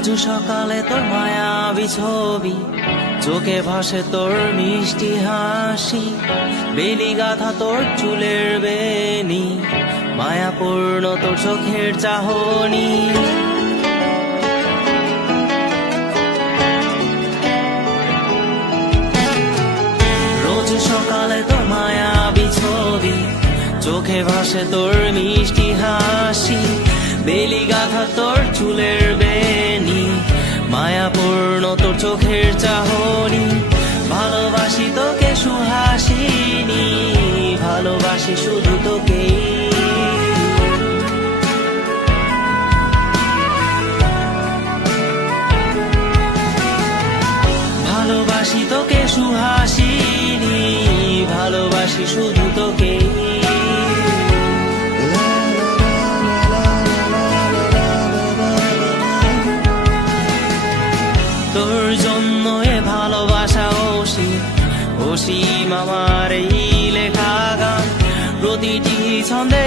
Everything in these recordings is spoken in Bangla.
সকালে তোর মায়াবি ছবি, চোখে ভাসে তোর মিষ্টি হাসি, বেলি গাথা তোর চুলের বেনি মায়াপূর্ণ তোর চোখের চাহনি। রোজ সকালে তোর চোখে ভাসে তোর মিষ্টি হাসি বেলি গাথা তোর চুলের বেনি মায়াপূর্ণ তোর চোখের চাহনি। ভালোবাসি তোকে সুহাসিনী, ভালোবাসি শুধু তোকেই। ভালোবাসি তোকে সুহাসিনী, ভালোবাসি শুধু তোকে। তোর জন্য এ ভালোবাসা ওসি অসীম মামার এই লেখা গান প্রতিটি ছন্দে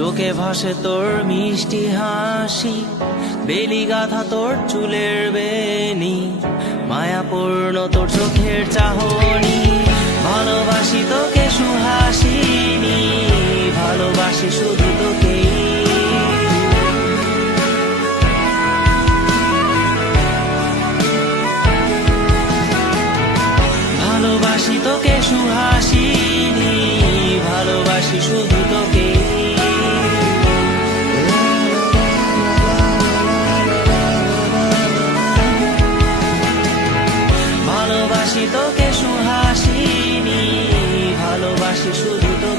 চোখে ভাসে তোর মিষ্টি হাসি, বেলি গাথা তোর চুলের বেনি মায়াপূর্ণ তোর চোখের চাহনি, ভালোবাসি তোকে সুহাসিনী, ভালোবাসি শুধু তোকেই। ভালোবাসি তোকে সুহাস তোকে সুহাসিনী ভালোবাসি শুধু তো